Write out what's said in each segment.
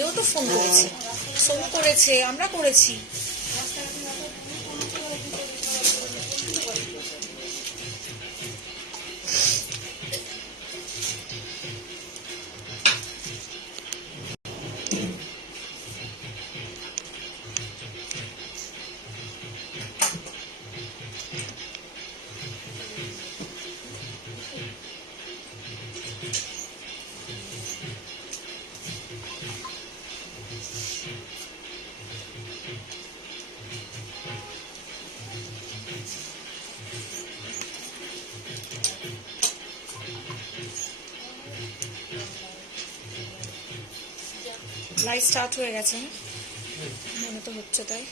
আগেও তো ফোন করেছে, সোম করেছে, আমরা করেছি। লাইভ স্টার্ট হয়ে গেছে, মনে তো হচ্ছে তাই।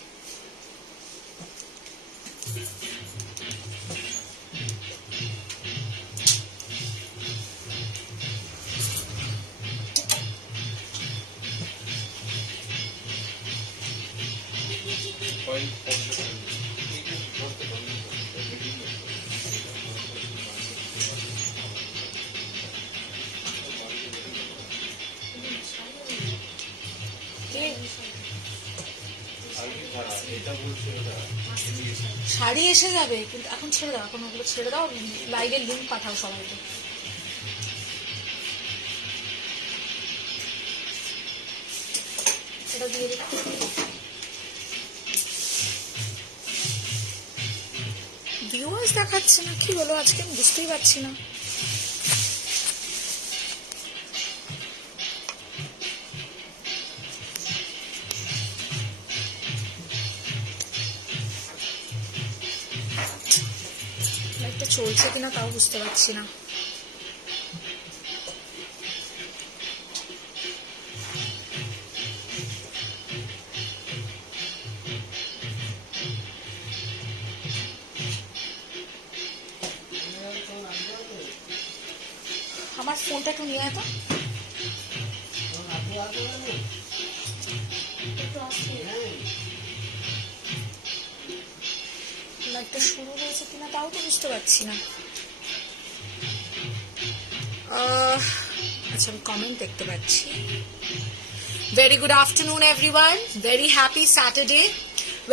শাড়ি এসে যাবে, কিন্তু এখন ছেড়ে দাও, এখন ওগুলো ছেড়ে দাও, লাইভের লিঙ্ক পাঠাও সবাইকে। এটা দিয়ে দিই। ভিউয়ার্স দেখাচ্ছে না, কি হলো আজকে আমি বুঝতেই পারছি না। লাইভটা চলছে কিনা তাও বুঝতে পারছি না। আমার ফোনটা একটু নিয়ে আয় তো। লাইভটা শুরু হয়েছে কিনা তাও তো বুঝতে পারছি না। আচ্ছা, আমি কমেন্ট দেখতে পাচ্ছি। Very good afternoon everyone. Very happy Saturday.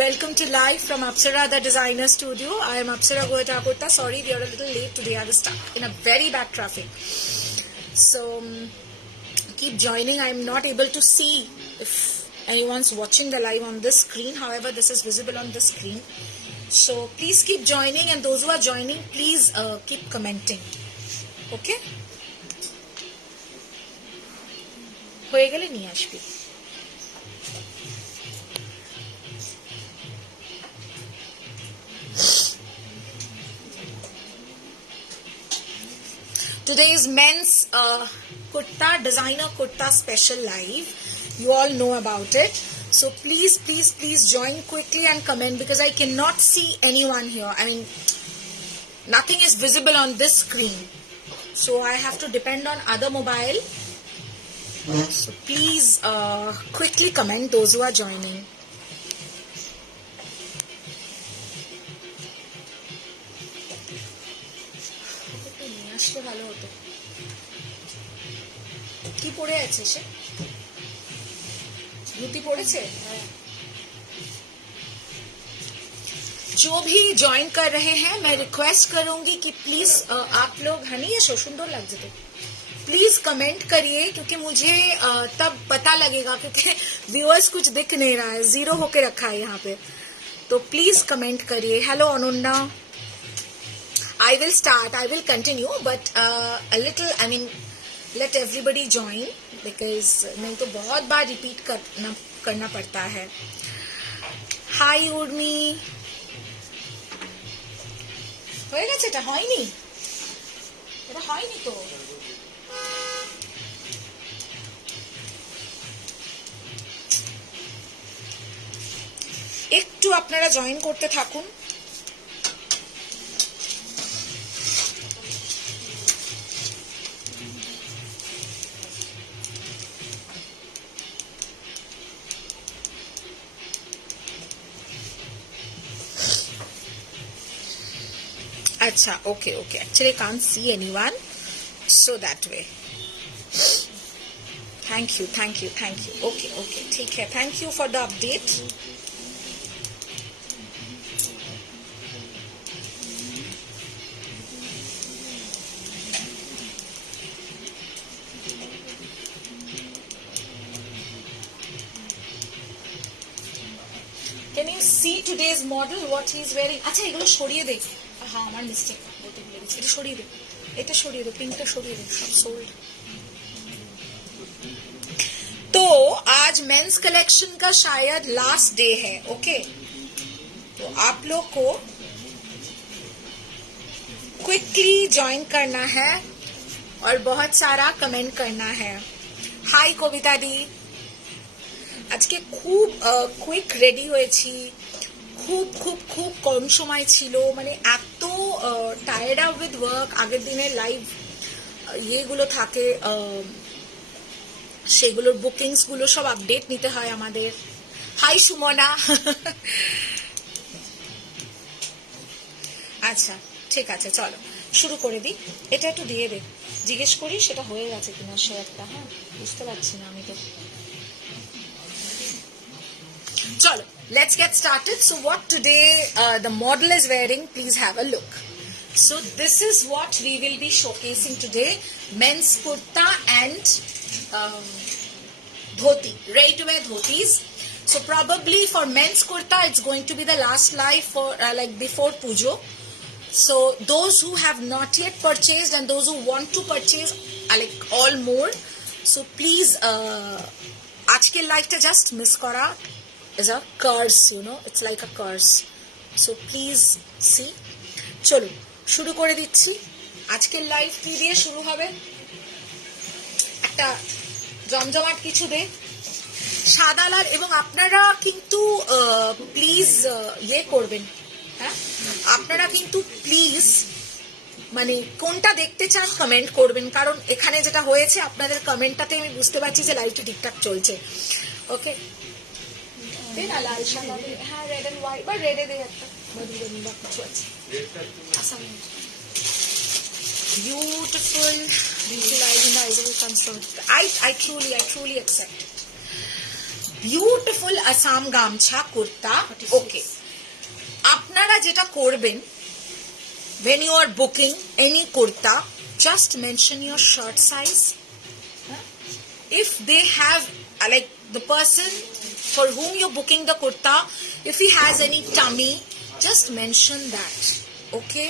Welcome to live from Apsara the Designer Studio. I am Apsara Goyatakurta. Sorry we are a little late today. I was stuck in a very bad traffic. So keep joining. I am not able to see if anyone's watching the live on this screen. However, this is visible on the screen. So please keep joining, and those who are joining, please keep commenting. Okay? হয়ে গেলে নিয়ে আসবি। Today is men's kurta, designer kurta special live. You all know about it. So please join quickly and comment, because I cannot see anyone here. I mean, nothing is visible on this screen. So I have to depend on other mobile. So please quickly comment those who are joining. ভালো হতো। কি পড়ে আছে সে? ধুতি পড়েছে? जो भी join कर रहे हैं, मैं रिक्वेस्ट करूंगी कि प्लीज आप लोग, हनी ये सुंदर लग जाते, प्लीज कमेंट करिए, क्योंकि मुझे तब पता लगेगा, क्योंकि व्यूअर्स कुछ दिख नहीं रहा है, 0 होके रखा है यहाँ पे। तो प्लीज कमेंट करिए। हेलो अनुन्ना, I will start, I will continue, but a little, I mean, let everybody join, because नहीं तो बहुत बार repeat करना पड़ता है। Hi उर्मी, হয়ে গেছে? এটা হয়নি, এটা হয়নি তো। একটু আপনারা জয়েন করতে থাকুন। Acha, okay. Actually, I can't see anyone, so that way. Thank you okay okay ठीक है thank you for the update Can you see today's model what he is wearing? আচ্ছা এগুলো সরিয়ে দে হ্যাঁ আমার মিস্টেক বলতে ভুলে গেছি এটা সরিয়ে দে এটা সরিয়ে দে পিঙ্কটা সরিয়ে দে সব সোল্ড तो आज मेंस कलेक्शन का शायद लास्ट डे है ओके तो आप लोग को क्विकली ज्वाइन करना है और बहुत सारा कमेंट करना है हाय कविता दी আজকে খুব কুইক রেডি হয়েছি খুব খুব খুব কম সময় ছিল মানে এত টায়ার্ড আউট উইথ ওয়ার্ক আগের দিনের লাইভ ইয়েগুলো থাকে সেগুলোর বুকিংস গুলো সব আপডেট নিতে হয় আমাদের হাই সুমনা আচ্ছা ঠিক আছে চলো শুরু করে দিই এটা একটু দিয়ে দে জিজ্ঞেস করি সেটা হয়ে গেছে কিনা সে একটা হ্যাঁ বুঝতে পারছি না আমি তো Chalo, let's get started. So what today the model is wearing, please have a look. So this is what we will be showcasing today. Men's kurta and dhoti, ready to wear dhotis. So probably for men's kurta, it's going to be the last live for like before Pujo. So those who have not yet purchased and those who want to purchase are like all more. So please, আজকের লাইভটা just miss করা is a curse, you know, it's like a curse. So please see. চলো শুরু করে দিচ্ছি আজকের live কি দিয়ে শুরু হবে একটা জমজমাট কিছু দে সাদা লাল এবং আপনারা কিন্তু প্লিজ ইয়ে করবেন হ্যাঁ আপনারা কিন্তু প্লিজ মানে কোনটা দেখতে চান কমেন্ট করবেন কারণ এখানে যেটা হয়েছে আপনাদের কমেন্টটাতে আমি বুঝতে পারছি যে লাইভটা ঠিকঠাক চলছে ওকে না লাল সাদা হ্যাঁ রেড এন্ড হোয়াইট বা রেডে দে একটা মধুবনী বা কিছু আছে Assam beautiful visualizing the eyes of concern I truly accept it beautiful Assam gamcha kurta okay আপনারা যেটা করবেন when you are booking any kurta just mention your shirt size if they have like the person for whom you're booking the kurta if he has any tummy just mention that okay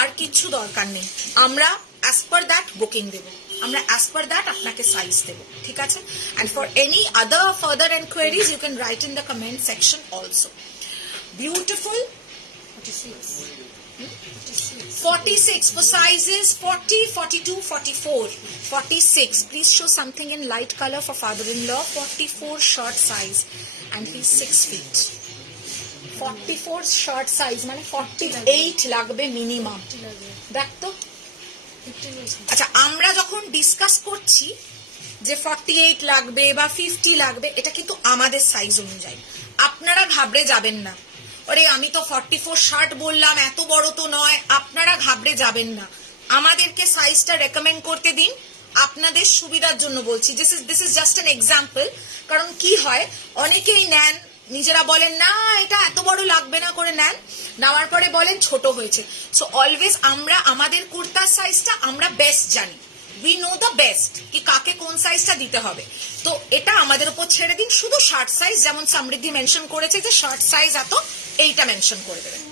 আর কিছু দরকার নেই আমরা as per that booking দেব আমরা as per that আপনাকে size দেব ঠিক আছে and for any other further enquiries you can write in the comment section also beautiful 46 for sizes 40 42 44 46 please show something in light color for father-in-law 44 short size and he's 6 feet 44 short size মানে 48 লাগবে minimum দেখ তো আচ্ছা আমরা যখন discuss করছি যে 48 লাগবে বা 50 লাগবে এটা কিন্তু আমাদের সাইজ অনুযায়ী আপনারা ঘাবড়ে যাবেন না আরে আমি তো 44 শার্ট বললাম এত বড় তো নয় আপনারা ঘাবড়ে যাবেন না আমাদেরকে সাইজটা রেকমেন্ড করতে দিন আপনাদের সুবিধার জন্য বলছি this is just an example কারণ কি হয় অনেকেই নেন নিজেরা বলেন না এটা এত বড় লাগবে না করে নেন নেওয়ার পরে বলেন ছোট হয়েছে সো অলওয়েজ আমরা আমাদের কুর্তার সাইজটা আমরা বেস্ট জানি উই নো দ্য বেস্ট কি কাকে কোন সাইজটা দিতে হবে তো এটা আমাদের উপর ছেড়ে দিন শুধু শার্ট সাইজ যেমন সমৃদ্ধি মেনশন করেছে যে শার্ট সাইজ এত এইটা মেনশন করে দেবেন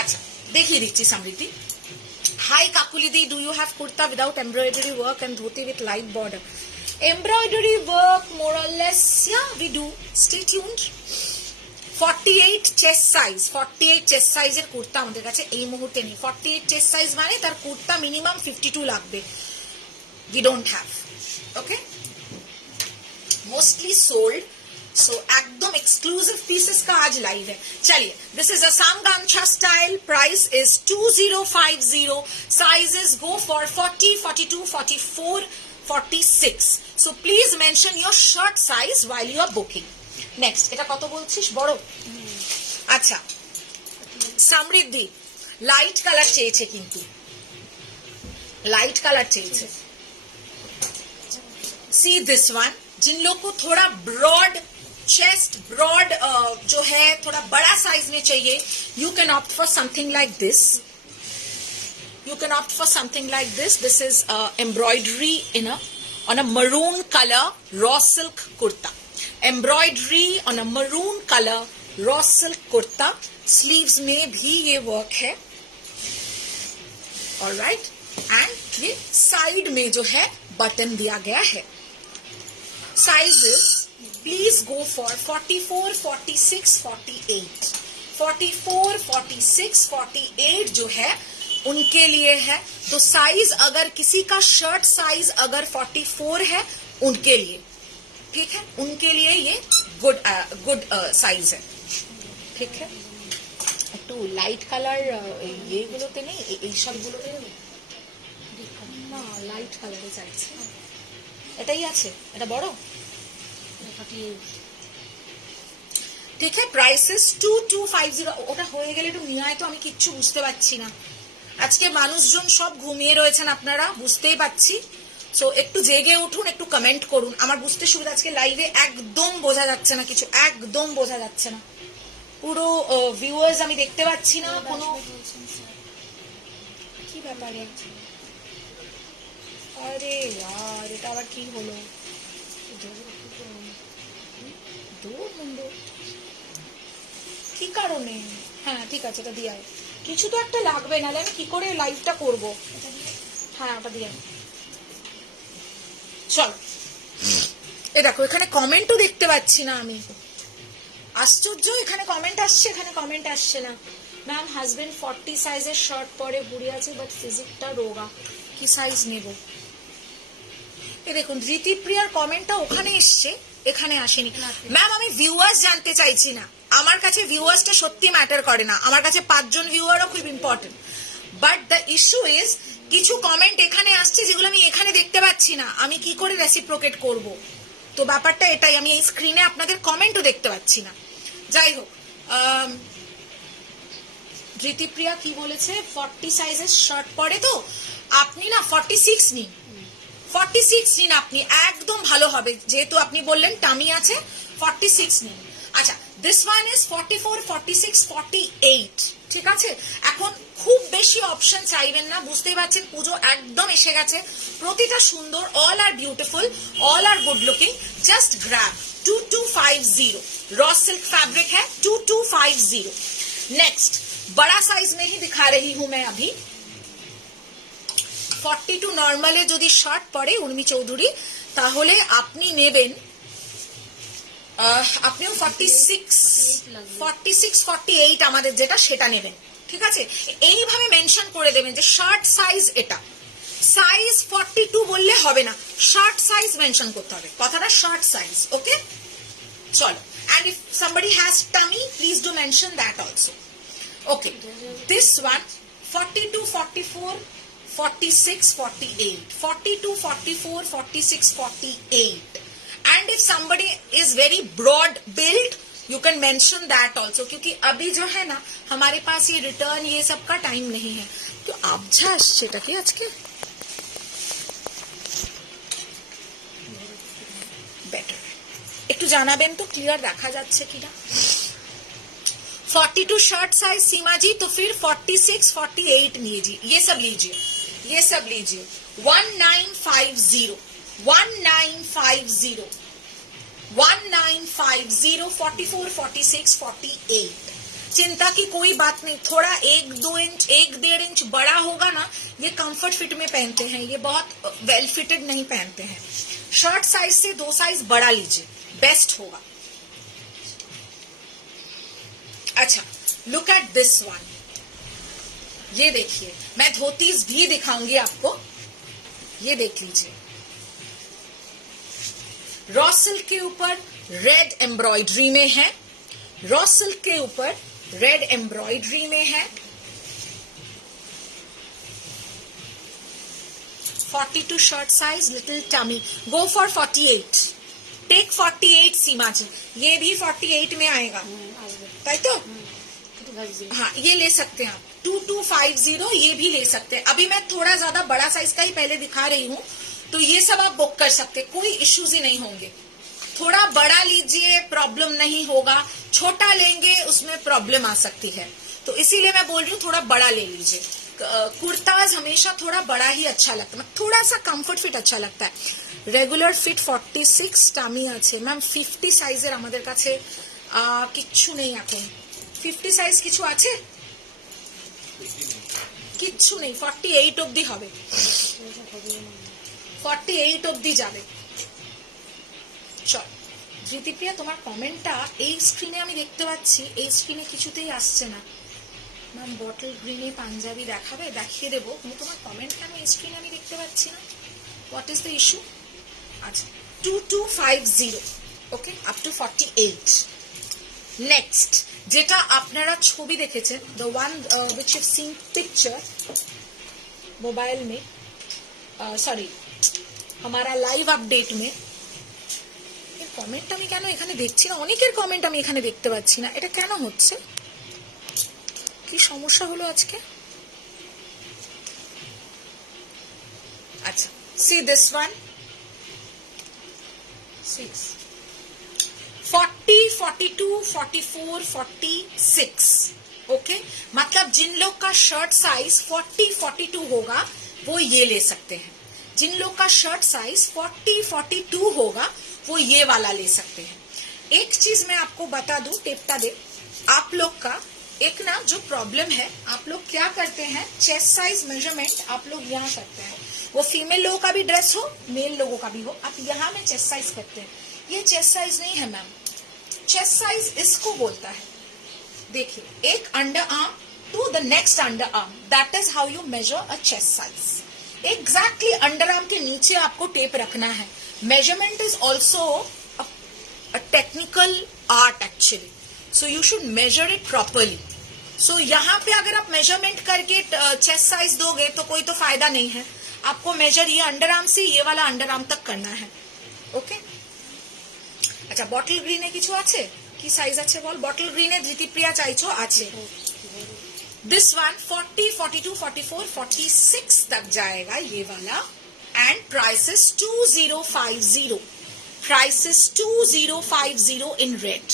আচ্ছা দেখিয়ে দিচ্ছি সমৃদ্ধি হাই কাকুলিদি do you have kurta without embroidery work and dhoti with light border embroidery work more or less yeah we do stay tuned 48 chest size 48 chest size এর কুর্তা আমাদের কাছে এই মুহূর্তে নেই 48 chest size মানে তার কুর্তা মিনিমাম 52 লাগবে we don't have okay mostly sold so ekdom exclusive pieces ka aaj live hai chaliye this is Assam Gamcha style price is 2050 sizes go for 40 42 44 46 so please mention your shirt size while you are booking next এটা কত বলছিস বড় আচ্ছা সমৃদ্ধি light colour চেয়েছে কিন্তু light colour চেয়েছে see this one, जिन लोग को थोड़ा ब्रॉड चेस्ट, ब्रॉड जो है थोड़ा बड़ा साइज में चाहिए, you can opt for something like this. You can opt for something like this. This is embroidery on a maroon color raw silk kurta. Embroidery on a maroon color raw silk kurta. Sleeves में भी ये work है. All right. And ये side में जो है button दिया गया है. Sizes, please go for 44, 46, 48. 44, 46, 48 जो है उनके लिए है. तो साइज अगर किसी का शर्ट साइज अगर 44 है उनके लिए, ठीक है, उनके लिए ये गुड साइज है. ঠিক है, একটু লাইট কালার ইয়েগুলোতে নেই, এই সবগুলোতে না লাইট কালারে চাইছে. এটাই আছে, এটা বড়. ঠিক है, প্রাইসেস 2250. ওটা হয়ে গেলে একটু নিয়ে আয় তো, আমি কিচ্ছু বুঝতে পারছি না. আজকে মানুষজন সব ঘুমিয়ে রয়েছেন, আপনারা বুঝতেই পাচ্ছি. সো একটু জেগে উঠুন, একটু কমেন্ট করুন, আমার বুঝতে সুবিধা. আজকে লাইভে একদম বোঝা যাচ্ছে না কিছু, একদম বোঝা যাচ্ছে না. পুরো ভিউয়ার্স আমি দেখতে পাচ্ছি না কোনো. কি ব্যাপারে? আরে यार, এটা আবার কি হলো? কি কারণে? হ্যাঁ ঠিক আছে, এটা দিয়ে কিছু তো একটা লাগবে, নাহলে আমি কি করে লাইভটা করব? হ্যাঁ ওটা দিয়ে চল. এ দেখো, এখানে কমেন্টও দেখতে পাচ্ছি না আমি. আশ্চর্য, এখানে কমেন্ট আসছে, এখানে কমেন্ট আসছে না. ম্যাম হাজবেন্ড 40 সাইজের শার্ট পরে বুড়ি আছে, বাট ফিজিকটা রোগা, কি সাইজ নেব? এ দেখুন, ধৃতিপ্রিয়ার কমেন্টটা ওখানে এসছে, এখানে আসেনি. ম্যাম আমি ভিউয়ার্স জানতে চাইছি না, আমার কাছে ভিউয়ার্সটা সত্যি ম্যাটার করে না, আমার কাছে 5 জন ভিউয়ারও খুব important. But the issue is, কিছু কমেন্ট এখানে আসছে যেগুলো আমি এখানে দেখতে পাচ্ছি না, আমি কি করে রেসিপ্রোকেট করব? তো ব্যাপারটা এটাই, আমি এই স্ক্রিনে আপনাদের কমেন্টও দেখতে পাচ্ছি না. যাই হোক, ধৃতিপ্রিয়া কি বলেছে? 40 সাইজের শার্ট পরে তো আপনি না 46 নিন, 46 নিন আপনি, একদম ভালো হবে. যেহেতু আপনি বললেন টামি আছে, 46 নিন. আচ্ছা, দিস ওয়ান ইজ 44, 46, 48. ঠিক আছে, এখন খুব বেশি অপশন চাইবেন না, বুঝতেই পারছেন পুজো একদম এসে গেছে. প্রতিটা সুন্দর, all are beautiful, all are good looking. Just grab 2250 raw silk fabric है, 2250. नेक्स्ट बड़ा साइज में ही दिखा रही हूं मैं अभी. 42 নরমালে যদি শার্ট পরে উর্মি চৌধুরী, তাহলে আপনি নেবেন, আপনিও 46, 48 আমাদের যেটা সেটা নেবেন. ঠিক আছে, এইভাবে মেনশন করে দেবেন যে শার্ট সাইজ এটা. সাইজ 42 বললে হবে না, শার্ট সাইজ মেনশন করতে হবে, কথাটা শার্ট সাইজ. ওকে, চলো. and if somebody has tummy, please do mention that also. Okay, this one 42, 44, 46, 48, 42, 44, 46, 48. And if somebody is very broad built, you can mention that also, क्योंकि अभी जो है ना हमारे पास ये रिटर्न ये सब का टाइम नहीं है. तो আবঝা আসছে এটা কি আজকে? বেটার একটু জানাবেন তো ক্লিয়ার দেখা যাচ্ছে কিনা. 42 शर्ट साइज सीमा जी, तो फिर 46, 48 लीजिए, ये सब लीजिए, ये सब लीजिए. 1950, 1950, 1950, 44, 46, 48. चिंता की कोई बात नहीं. थोड़ा 1-2 इंच 1-1.5 इंच बड़ा होगा ना, ये कंफर्ट फिट में पहनते हैं, ये बहुत वेल फिटेड नहीं पहनते हैं. शर्ट साइज से 2 साइज बड़ा लीजिए, बेस्ट होगा. अच्छा, लुक एट दिस वन. ये देखिए, मैं धोतीज भी दिखाऊंगी आपको, ये देख लीजिए. रॉ सिल्क के ऊपर रेड एम्ब्रॉयडरी में है, रॉ सिल्क के ऊपर रेड एम्ब्रॉयडरी में है. 42 shirt size, little tummy, go for 48. Take 48 Seema ji, ये भी 48 में आएगा, ताई तो हाँ ये ले सकते हैं आप. 2250 ये भी ले सकते हैं. अभी मैं थोड़ा ज्यादा बड़ा साइज का ही पहले दिखा रही हूँ, तो ये सब आप बुक कर सकते हैं, कोई इश्यूज ही नहीं होंगे। थोड़ा बड़ा लीजिए, प्रॉब्लम नहीं होगा, छोटा लेंगे उसमें प्रॉब्लम आ सकती है, तो इसीलिए मैं बोल रही हूँ थोड़ा बड़ा ले लीजिए। कुर्ताज हमेशा थोड़ा बड़ा ही अच्छा लगता है, थोड़ा सा कंफर्ट फिट अच्छा लगता है। রেগুলার ফিট 46 টামি আছে ম্যাম, 50 সাইজের আমাদের কাছে কিচ্ছু নেই এখন। 50 সাইজ কিছু আছে? কিচ্ছু নেই, 48 অবধি হবে, 48 অবধি যাবে। চল ধৃতিপ্রিয়া, তোমার কমেন্টটা এই স্ক্রিনে আমি দেখতে পাচ্ছি, এই স্ক্রিনে কিছুতেই আসছে না। ম্যাম বটল গ্রিনে পাঞ্জাবি দেখাবে, দেখিয়ে দেবো, কিন্তু তোমার কমেন্ট কেন এই স্ক্রিনে আমি দেখতে পাচ্ছি না? What is the issue? আচ্ছা 2250, ওকে, আপ টু 48। নেক্সট যেটা আপনারা ছবি দেখেছেন, the one which you seen picture mobile में, सॉरी हमारा लाइव अपडेट में, এর কমেন্ট আমি কেন এখানে দেখছি না? অনেকের কমেন্ট আমি এখানে দেখতে পাচ্ছি না, এটা কেন হচ্ছে? কি সমস্যা হলো আজকে? আচ্ছা, see this one, 40, 42, 44, 46, ओके। मतलब जिन लोग का शर्ट साइज 40, 42 होगा वो ये ले सकते हैं, जिन लोग का शर्ट साइज 40, 42 होगा वो ये वाला ले सकते हैं। एक चीज मैं आपको बता दूं, टिप्टा दे, आप लोग का एक ना जो प्रॉब्लम है, आप लोग क्या करते हैं, चेस्ट साइज मेजरमेंट आप लोग यहाँ करते हैं, वो फीमेल लोगों का भी ड्रेस हो, मेल लोगों का भी हो, आप यहाँ में चेस्ट साइज करते हैं। ये चेस्ट साइज नहीं है मैम, चेस्ट साइज इसको बोलता है। देखिए, एक under arm to the next under arm, that is how you measure a chest size. Exactly under arm के नीचे आपको टेप रखना है। Measurement is also a technical art actually, so you should measure it properly. So यहाँ पे अगर आप measurement करके चेस्ट साइज दोगे तो कोई तो फायदा नहीं है। आपको मेजर ये अंडर आर्म से ये वाला अंडर आर्म तक करना है, ओके। अच्छा, বটল গ্রিনে কিছু আছে? কি সাইজ আছে বল? বটল গ্রিনে ধৃতিপ্রিয়া চাইছো, আছে। दिस वन 40, 42, 44, 46 तक जाएगा ये वाला, and price is 2050, price is 2050 in red.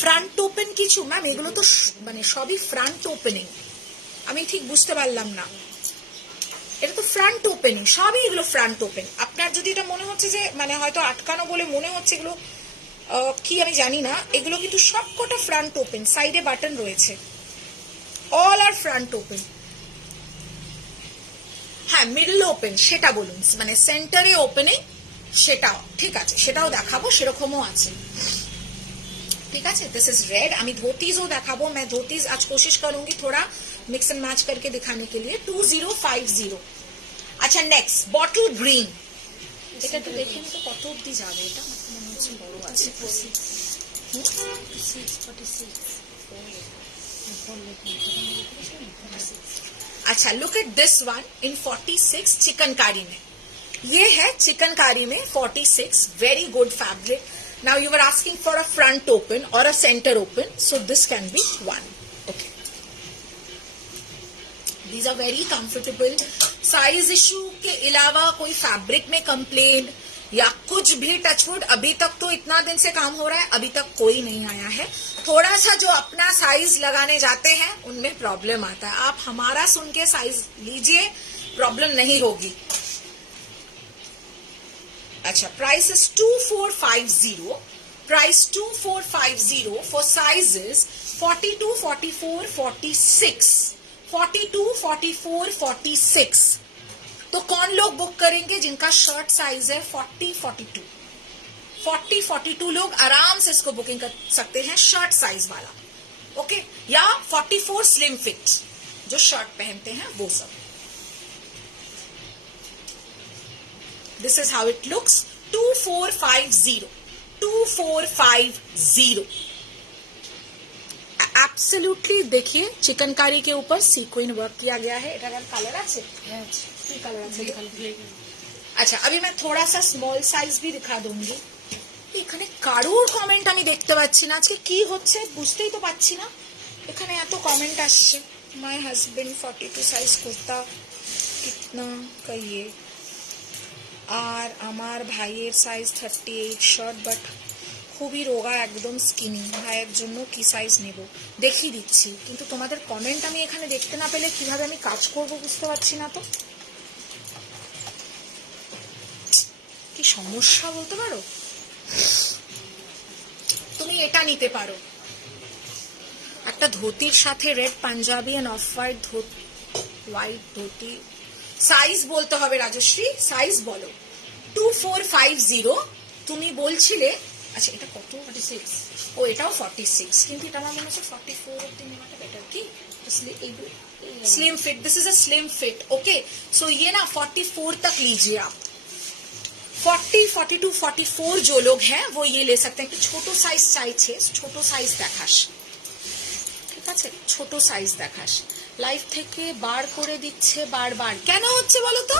Front open কিছু ম্যাম, এগুলো তো মানে সবই ফ্রন্ট ওপেনিং, আমি ঠিক বুঝতে পারলাম না। এটা তো ফ্রন্ট ওপেনিং, সবই এগুলো ফ্রন্ট ওপেন। আপনার যদি এটা মনে হচ্ছে যে মানে হয়তো আটকানো বলে মনে হচ্ছে, এগুলো কি আমি জানি না, এগুলো কিন্তু সব কটা ফ্রন্ট ওপেন, সাইডে বাটন রয়েছে, অল আর ফ্রন্ট ওপেন। হ্যাঁ, মিডল ওপেন সেটা বলুন, মানে সেন্টারে ওপেনিং সেটাও ঠিক আছে, সেটাও দেখাবো, সেরকমও আছে, ठीक है। This is red. আমি ধোতিজও দেখাবো, मैं ধোতিজ आज कोशिश करूंगी थोड़ा मिक्स एंड मैच करके दिखाने के लिए। 2050। अच्छा, नेक्स्ट बॉटल ग्रीन, এটা তো দেখে নিতে কত অবধি যাবে, এটা মনে হচ্ছে বড় আছে। अच्छा, look at this one in 46 chikankari में, ये है चिकनकारी में 46, very good fabric. Now you were asking for a front open or a center open, so this can be one, okay. These are very comfortable. Size issue के अलावा कोई fabric में complain या कुछ भी टचवुड अभी तक तो इतना दिन से काम हो रहा है, अभी तक कोई नहीं आया है। थोड़ा सा जो अपना साइज लगाने जाते हैं उनमें प्रॉब्लम आता है, आप हमारा सुन के साइज लीजिए, प्रॉब्लम नहीं होगी। अच्छा, price is 2450, price 2450 for sizes 42, 44, 46, 42, 44, 46। तो कौन लोग बुक करेंगे जिनका शर्ट साइज है 40, 42? 40, 42 लोग आराम से इसको बुकिंग कर सकते हैं, शर्ट साइज वाला, ओके, या 44 स्लिम फिट जो शर्ट पहनते हैं वो सब। This is how it looks. 2450, 2450। Absolutely देखिए, चिकनकारी के ऊपर सीक्वेंस वर्क किया गया है। এটা কালার আছে, কি কালার আছে? আচ্ছা, अभी मैं थोड़ा सा स्मॉल साइज भी दिखा दूंगी। এখানে কারোর কমেন্ট আমি দেখতে পাচ্ছি না, আজকে কি হচ্ছে বুঝতেই তো পাচ্ছি না। এখানে এত কমেন্ট আসছে, माय हस्बैंड 42 साइज कुर्ता कितना का ये আর আমার ভাইয়ের সাইজ 38 শর্ট, বাট খুবই রোগা, একদম স্কিনি। ভাইয়ের জন্য কি সাইজ নেব দেখিয়ে দিচ্ছি, কিন্তু তোমাদের কমেন্ট আমি এখানে দেখতে না পেলে কিভাবে আমি কাজ করব বুঝতে পারছি না তো, কি সমস্যা বলতে পারো। তুমি এটা নিতে পারো, একটা ধুতির সাথে red Punjabi and off white dhoti. Size বলতে হবে রাজশ্রী, সাইজ বলো। 2450 তুমি বলছিলে। আচ্ছা এটা কত? 46। ও এটাও 46, কিন্তু এটা আমার মনে হচ্ছে 44 অব্দি নেওয়াটা বেটার কি? Slim fit, this is a slim fit. Okay, so ये ना 44 तक लीजिए आप। 40, 42, 44 जो लोग हैं वो ये ले सकते हैं। ছোট সাইজ চাইছে, ছোট সাইজ দেখাস, ঠিক আছে? ছোট সাইজ দেখাস। লাইফ থেকে বার করে দিচ্ছে বারবার, কেন হচ্ছে বলো তো?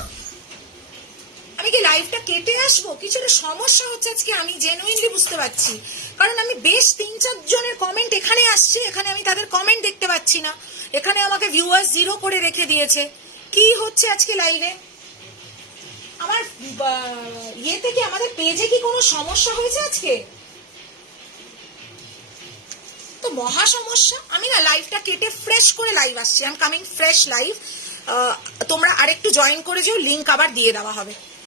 আমি কি লাইফটা কেটে আসবো? কিছু একটা সমস্যা হচ্ছে আজকে, আমি জেনুইনলি বুঝতে পারছি। কারণ আমি বেশ 3-4 জনের কমেন্ট এখানে আসছে, এখানে আমি তাদের কমেন্ট দেখতে পাচ্ছি না। এখানে আমাকে ভিউয়ার্স 0 করে রেখে দিয়েছে। কি হচ্ছে আজকে লাইভে? আমার ইয়ে থেকে আমাদের পেজে কি কোনো সমস্যা হয়েছে আজকে? তো মহা সমস্যা। আমি না লাইভটা কেটে ফ্রেশ করে লাইভ আসছি। I am coming fresh live. তোমরা আরেকটু জয়েন করে যেও, লিংক আবার দিয়ে দেওয়া হবে।